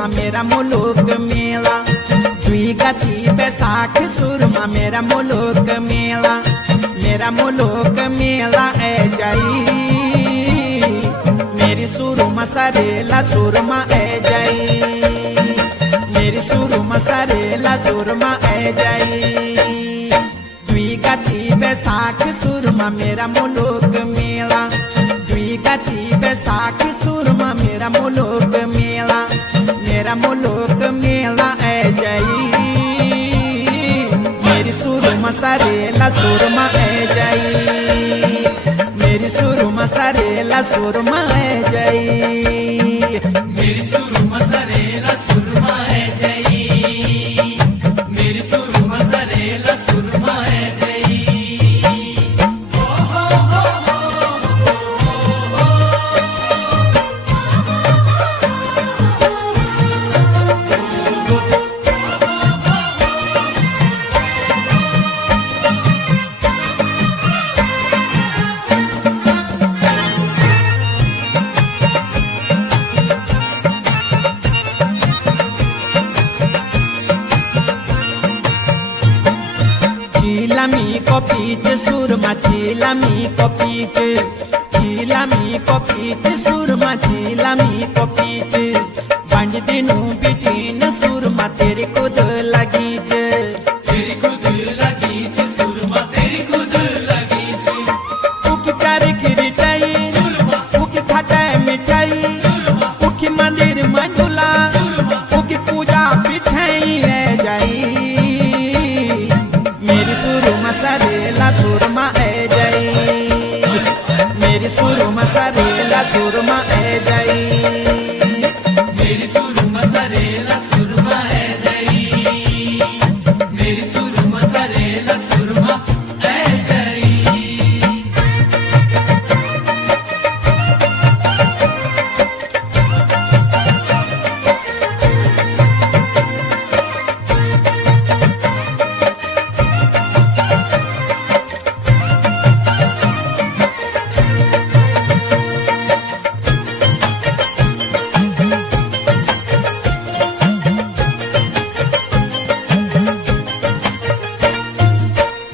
सुरमा मेरा मुलुक मेला, दुई गति बैसाख सुरमा मेरा मुलुक मेला, मेरा मुलुक मेला ए जाई, मेरी सुरमा सरेला सुरमा ए जाई, मेरी सुरमा सरेला सुरमा ए जाई। दुई गति बैसाख सुरमा मेरा मुलुक मेला, दुई गति बैसाख सुरमा मेरा मुलुक मेला, मेरा मुलुक मेला ए जाई, मेरी सुरमा सरेला सुरमा ए जाई, मेरी सुरमा सरेला सुरमा ए जाई, मेरी सुरमा सरेला सुरमा है जई, मेरी सुरमा सरेला सुरमा है जई। Chilami ko pich surma chilami ko pich, chilami ko pich surma chilami ko pich, band dinu bitin surma teri kud lagi je, तेरी खुद लगी छे सुरमा तेरी खुद लगी छे, उकी चारे खिरिटाई उकी खटाई मिठाई उकी मंदिर मंडुला उकी पूजा पिठाई रह जाई, मेरी सुरमा सरेला सुरमा ए जाई, मेरी सुरमा सरेला सुरमा ए जाई, मेरी सुरमा सरेला सुरमा है जई, मेरी सुरमा सरेला सुरमा है जई।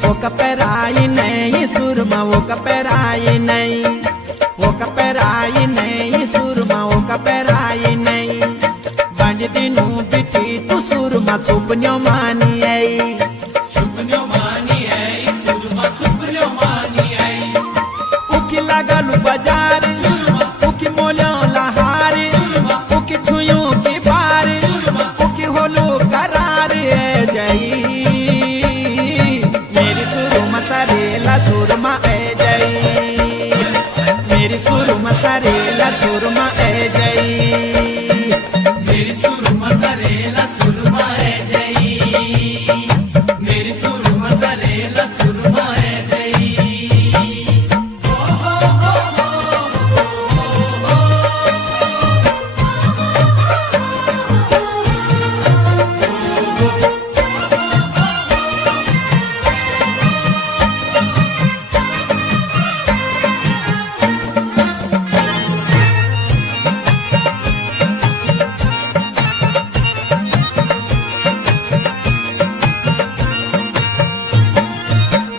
वो कपराई नहीं सुरमा वो कपराई नहीं, वो कपराई नहीं सुरमा वो कपराई नहीं, बंज दिनू बिटी तू सुरमा सुपन्यो मानी आई, सुपन्यो मानी है सुरमा सुपन्यो मानी है, उकी लगल बाजार उकी मोलो लहार उकी छुयो की बार उकी होलो करार ए जाई, मेरी सुरमा सरेला सुरमा ए जाई, मेरी सुरमा सरेला सुरमा ए जाई, मेरी सुरमा सरेला सुरमा है जई, मेरी सुरमा सरेला सुरमा है जई।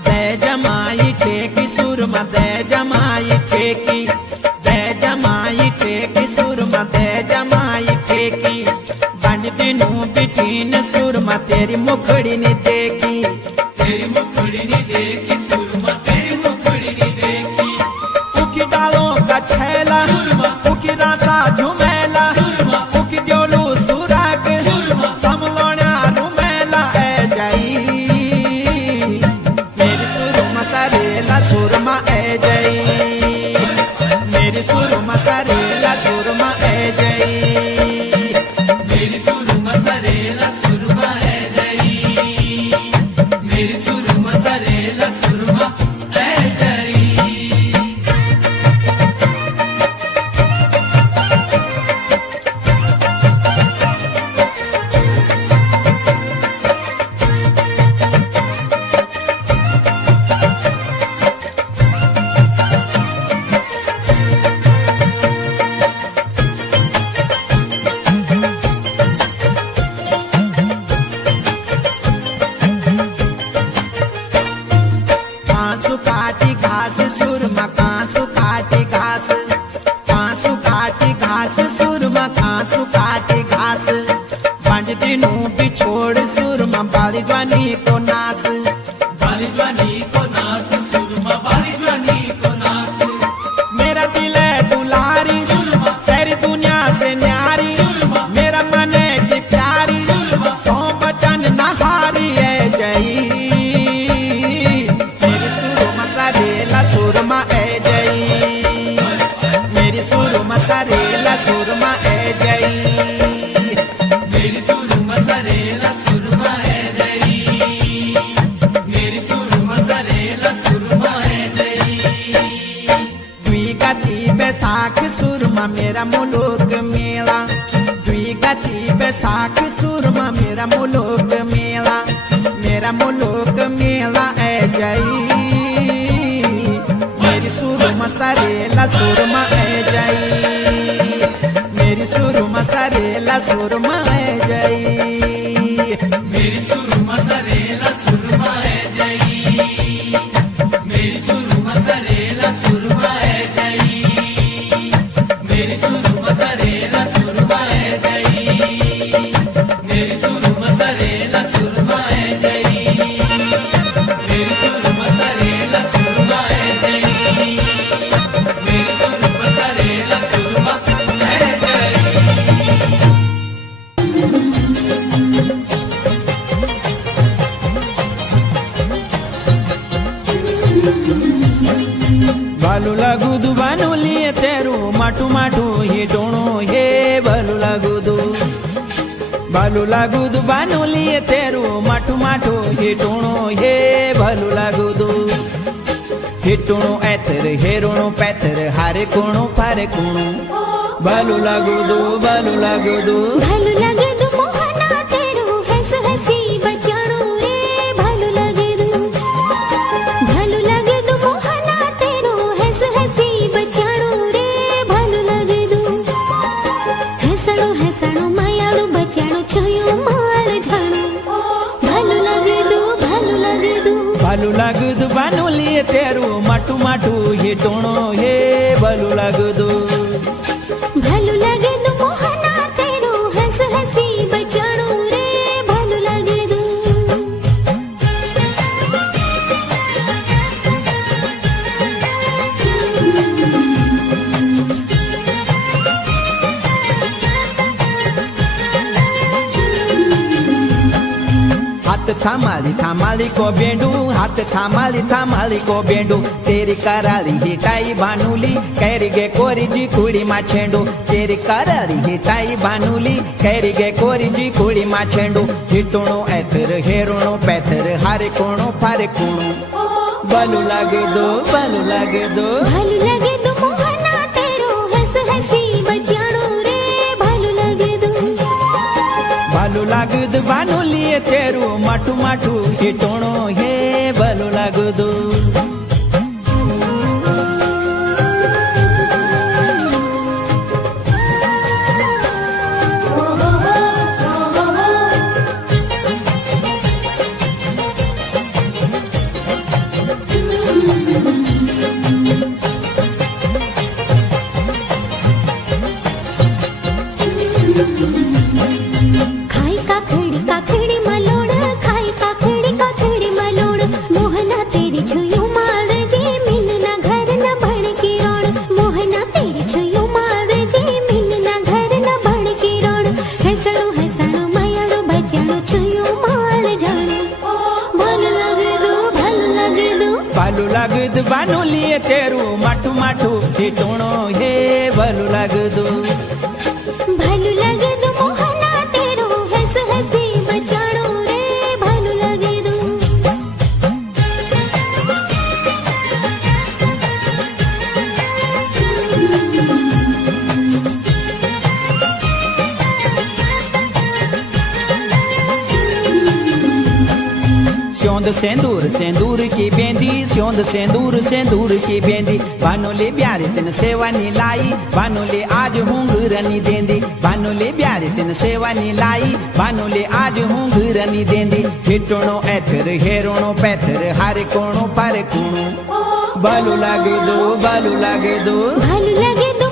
दे जमाई ठेकी सुरमा दे जमाई ठेकी, दे जमाई ठेकी सुरमा दे जमाई ठेकी, बंज दिनू बिटीन सुरमा तेरी मुखड़ी ने देखी, तेरी मुखड़ी ने देखी सुरमा तेरी मुखड़ी ने देखी, उकी डालों का छैला उकी रासा झुमेला उकी द्योलू सुराग समलोना रुमेला ए जाई, मेरी सुरमा सरेला सुरमा ए जाई, मेरी सुरमा सरेला सुरमा ए जाई, मेरी सुरमा सरेला सुरमा है जई, बांझ दिनू बिछोड़ सुरमा बाली जवानी को नास बाली जवानी को नाच सुरमा बाली जवानी को नाच मेरा दिल है दुलारी सारी दुनिया से न्यारी मेरा मन है की प्यारी सौ बचन नहारी है जई मेरी सुरमा सरेला सुरमा है जई मेरी सुरमा सरेला सुरमा है जई मेरी सुरमा सरेला सुरमा है जई मेरी सुरमा सरेला सुरमा है जई द्विगति बैसाख सुरमा मेरा मुलुक मेला द्विगति बैसाख सुरमा मेरा मुलुक मेला है जई मेरी सुरमा सरेला सुरमा है जई मेरी सुरमा सरेला सुरमा है जई मेरी सुरमा सरेला सुरमा है जई मेरी सुरमा सरेला सुरमा है जई मेरी सुरमा सरेला सुरमा है जई मेरी सुरमा सरेला सुरमा है जई मेरी सुरमा सरेला सुरमा है जई मेरी सुरमा सरेला सुरमा है जई भलू लगुदु बानुलिए तेरू माटू माटू ही डोणो हे भलू लगुदु बानुलिए तेरू माटू माटू ही डोणो हे भलू लगुदु हिटुणो एथर हेरुणो पैथर हारे कोणो फारे कोणो भलू लगुदु भलु लगदु मोहना तेरो हंस हसी बचाणो रे भलु लगदु मोहना तेरो हंस हसी बचाणो रे भलु लगदु हसणो हसणो मायाळु बचाणो छयो माळ जाणो भलु लगदु भलू लगुदु बानुलिए तेरू माटू माटू ही डोणो हे भलू लगुदु भलु लगदु मोहना तेरो हंस हसी बचाणो रे भलु लगदु हाथ थामाली को बेंडू हाथ थामाली को बेंडू तेरी कराली हिटाई भानुली कैरिगे कोरी जी कुड़ी मा छेंडू तेरी कराली हिटाई भानुली कैरिगे कोरी जी कुड़ी मा छेंडू हिटुणो एथर हेरुणो पैथर हारे कोणो फारे कोणो भलू लगदु भलु लगदु मोहना तेरो हंस हसी बचाणो रे भलु लगदु भलू लगदु बानुलिए तेरू माटू माटू ही डोणो हे भलू लगदु खाई काकड़ी मलोड़ खाई काकड़ी मलोड़ मोहना तेरी छुयू मार जे मिलना घर न बन की रोड़ मोहना तेरी छुयू मार जे मिलना घर न बन की रोड़ हसणो मायाड़ो बचाड़ो छुयू मार जानो भलु लगदु बानुलिए तेरू माटू माटू ही डोणो हे भलू लगदु भलु लगदु मोहना तेरो हंस हसी बचाणो रे भलु लगदु स्योंद सेंदूर की बेंदी स्योंद सेंदूर की बेंदी भानुले ब्यारे तिन सेवा नी लाई भानुले आज हुंगरनी देंदी भानुले ब्यारे तिन सेवा नी लाई भानुले आज हुंगरनी देंदी हिटुणो एथर हेरुणो पैथर हारे कोणो पारे कोणो भलू लगदु भलु लगदु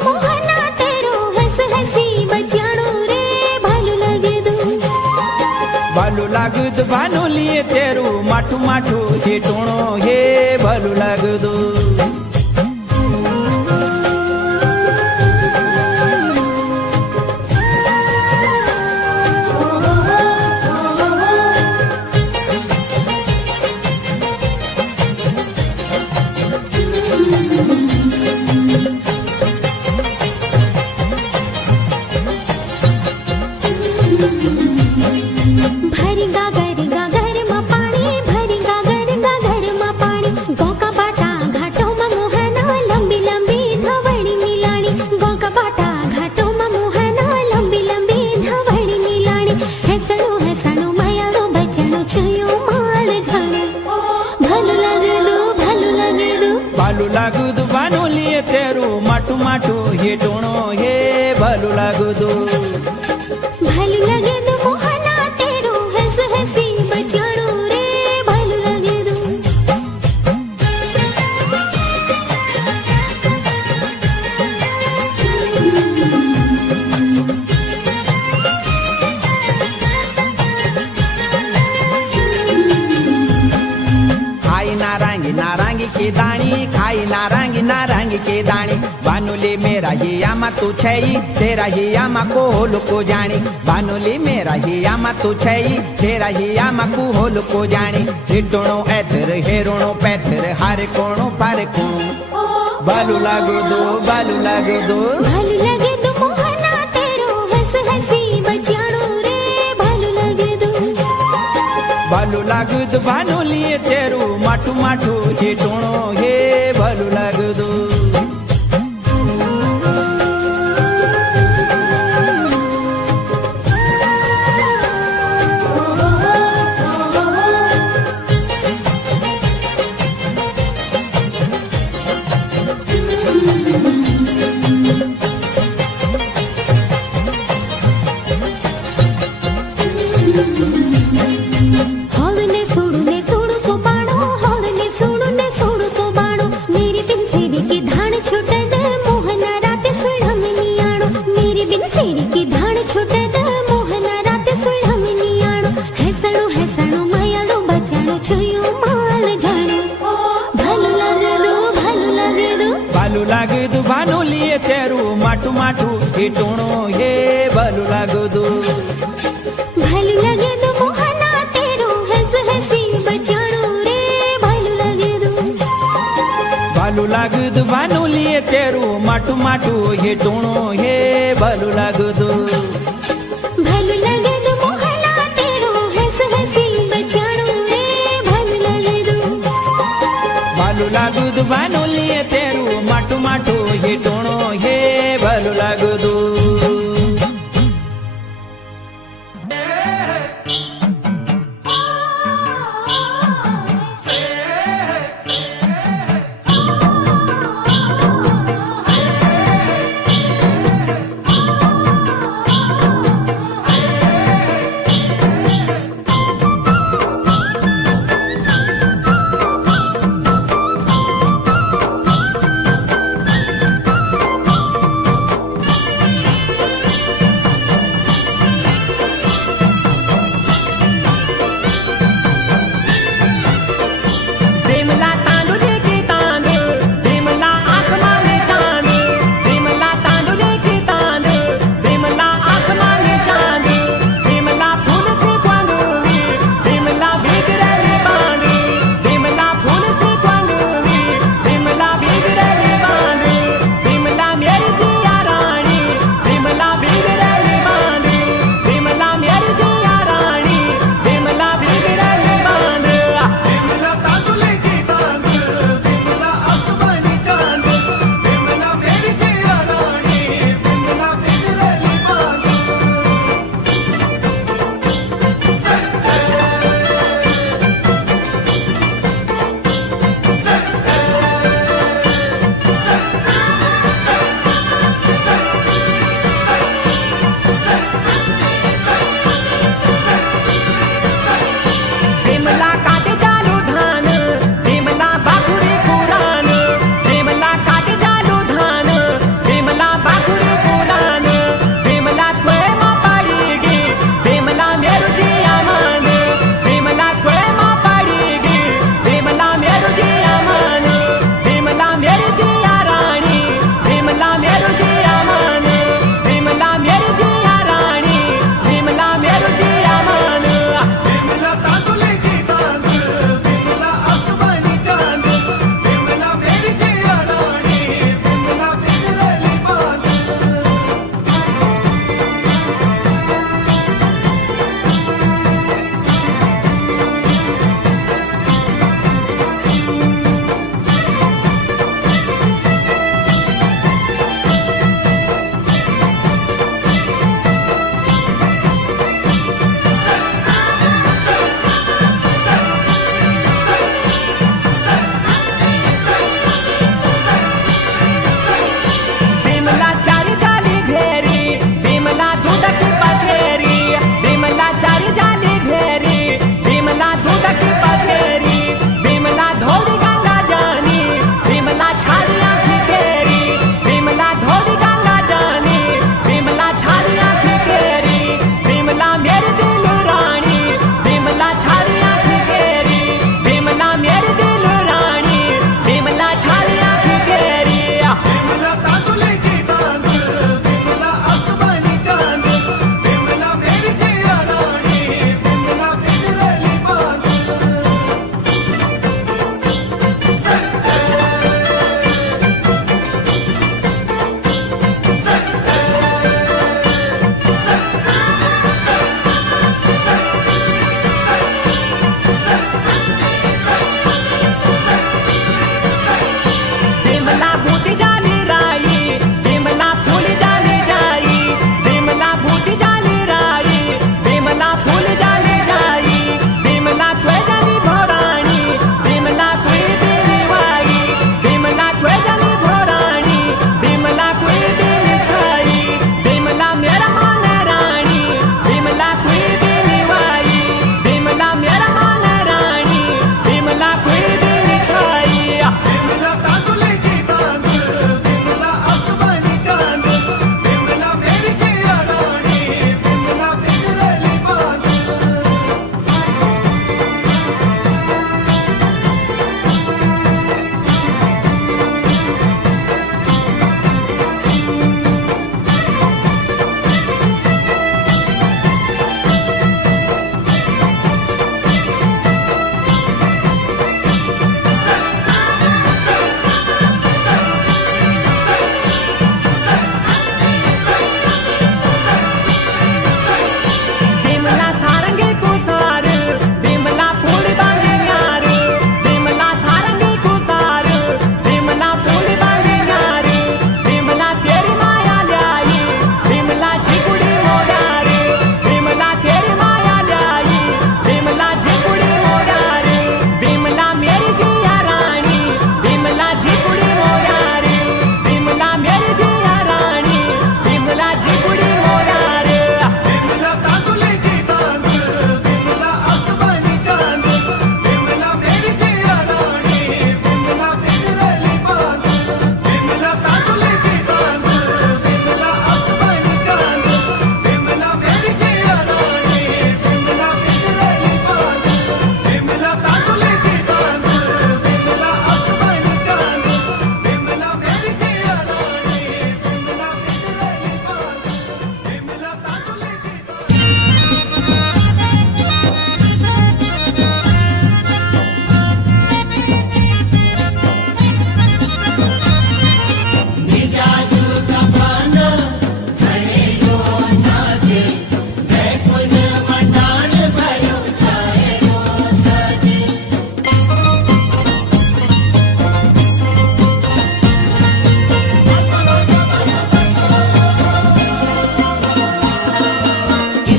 मोहना तेरो हंस हसी बचाणो रे भलु लगदु लागुद भानुलिए तेरू माठू माठू हे टोणो हे भलू लागुदू भालू लागुदू भानुलिए तेरू माठू माठू हे टोणो हे भलू लागुदू भलू लगेदू मोहना तेरू हंस हंसी बचाणो रे भलू लगेदू खाई नारंगी की दानी खाई नारंगी की दानी भानुली मेरा ही आमा तू छई तेरा ही आमा को होल को जानी भानुली मेरा ही आमा तू छई तेरा ही आमा को होल को जानी हिटोणो एथर हेरोणो पैथर हारे कोणो पारे कोणो भालू लागुदू भलू लगेदू मोहना तेरू हंस हंसी बचाणो रे भलू लगेदू भालू लागुदू भानुलिए तेरू माठू माठू हे टोणो हे भलू लागुदू हौलने सोडू को बाणो हौलने सोडू को बाणो मेरी बिन सेरी की धान छुटे दे मोहना राते सुड़मनी आणो मेरी बिन सेरी की धान छुटे दे मोहना राते सुड़मनी आणो हैसणो मायाड़ो बचाणो छुयो माल जाणो भलू लगेदू भालू लागुदू भानुलिए तेरू माठू माठू हे टोणो हे भलू लागुदू भलू लगेदू मोहना तेरू हंस हंसी बचाणो रे भलू लगेदू भालू लागुदू भानुलिए तेरू माठू माठू हे टोणो हे भलू लागुदू भलू लगेदू मोहना तेरू हंस हंसी बचाणो रे भलू लगेदू भालू लागुदू भानुलिए तेरू माठू माठू हे टोणो हे भलू लागुदू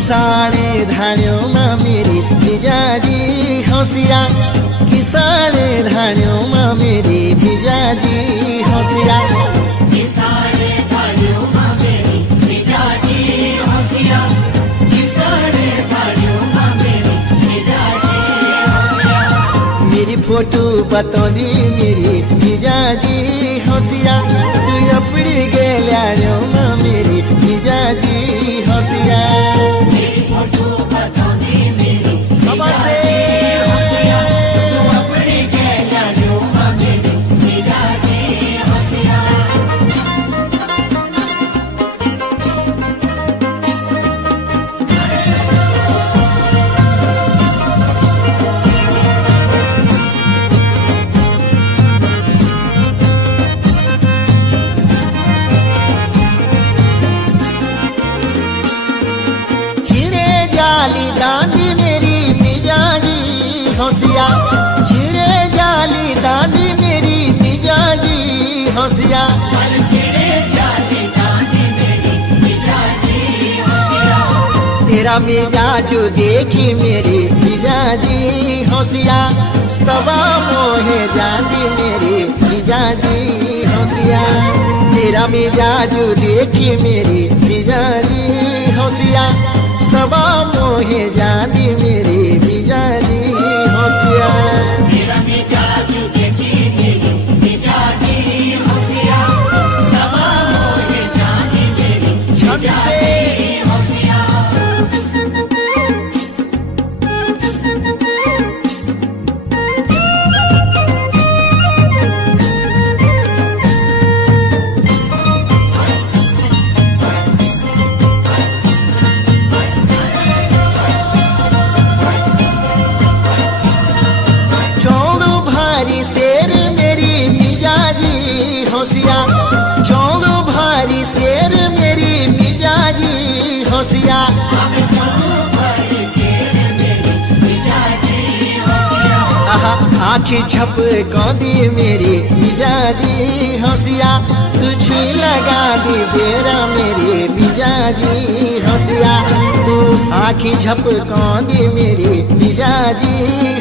किसाने धान्योमा मेरी मिजाजी हौसिया किसाने धान्योमा मेरी मिजाजी हौसिया किसाने धान्योमा मेरी मिजाजी हौसिया किसाने धान्योमा मेरी मिजाजी हौसिया मेरी फोटो बताउँदी मेरी मिजाजी हौसिया तू अपनी गेल्याड्योमा मेरी मिजाजी हौसिया मेरी फोटो बताउँदी मेरी मिजाजी हौसिया तू अपनी गेल्याड्योमा मेरी मिजाजी हौसिया चिड़े जाली दांडी मेरी मिजाजी हौसिया चिड़े जाली दांडी मेरी मिजाजी हौसिया चिड़े जाली दांडी मेरी मिजाजी हौसिया तेरा मिजाजू देखी मेरी मिजाजी हौसिया सवा मोहे जांदी मेरी मिजाजी हौसिया तेरा मिजाजू देखी मेरी मिजाजी हौसिया सवा मोहे जांदी मेरी मिजाजी हौसिया तेरा मिजाज देखी मेरी मिजाजी हौसिया सवा मोहे जानी मेरी मिजाजी हौसिया चौड़ो भारी शेर मेरी मिजाजी हौसिया चौड़ो भारी शेर मेरी मिजाजी हौसिया आहा आँखी झप कौदी मेरी मिजाजी हौसिया तू छुई लगा दी बेरा मेरी मिजाजी हौसिया तू आँखी झप कौदी मेरी मिजाजी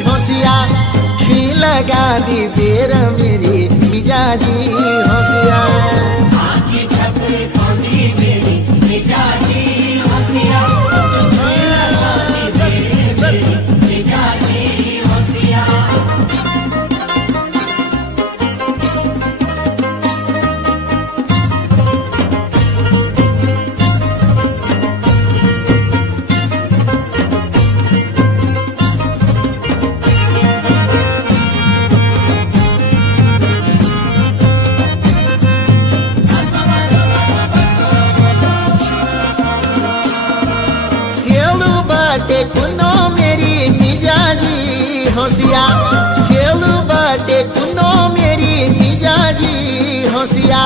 हौसिया छुई लगा दी बेरा मेरी मिजाजी हौसिया आँखी झपकी कौनी मेरी मिजाजी हौसिया छुई लगानी मेरी मिजाजी हौसिया सेलू बाटे कुनो मेरी मिजाजी हौसिया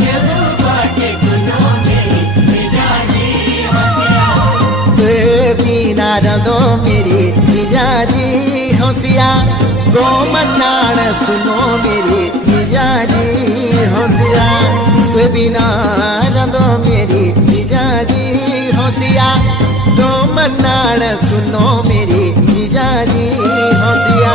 सेलू बाटे कुनो मेरी मिजाजी हौसिया ते बिना रदो मेरी मिजाजी हौसिया गो मन्नाण सुनो मेरी मिजाजी हौसिया ते बिना रदो मेरी मिजाजी हौसिया दो मन्नाण सुनो मेरी मिजाजी हौसिया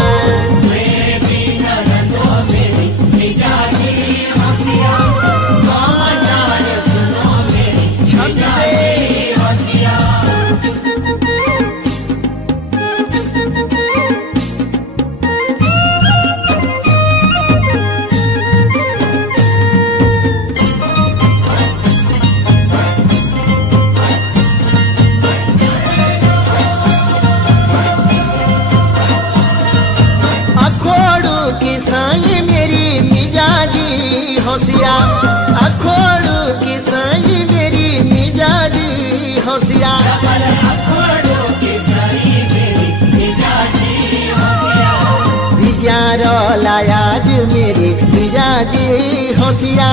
अखोड़ू की साई मेरी मिजाजी हौसिया अखोड़ू की साई मेरी मिजाजी हौसिया विचारो लायाज मेरी मिजाजी हौसिया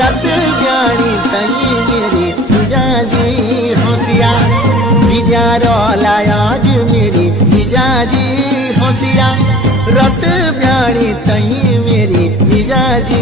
रत जानी तई मेरी मिजाजी हौसिया विचारो लायाज मेरी मिजाजी हौसिया रत जानी तई मेरी मिजाजी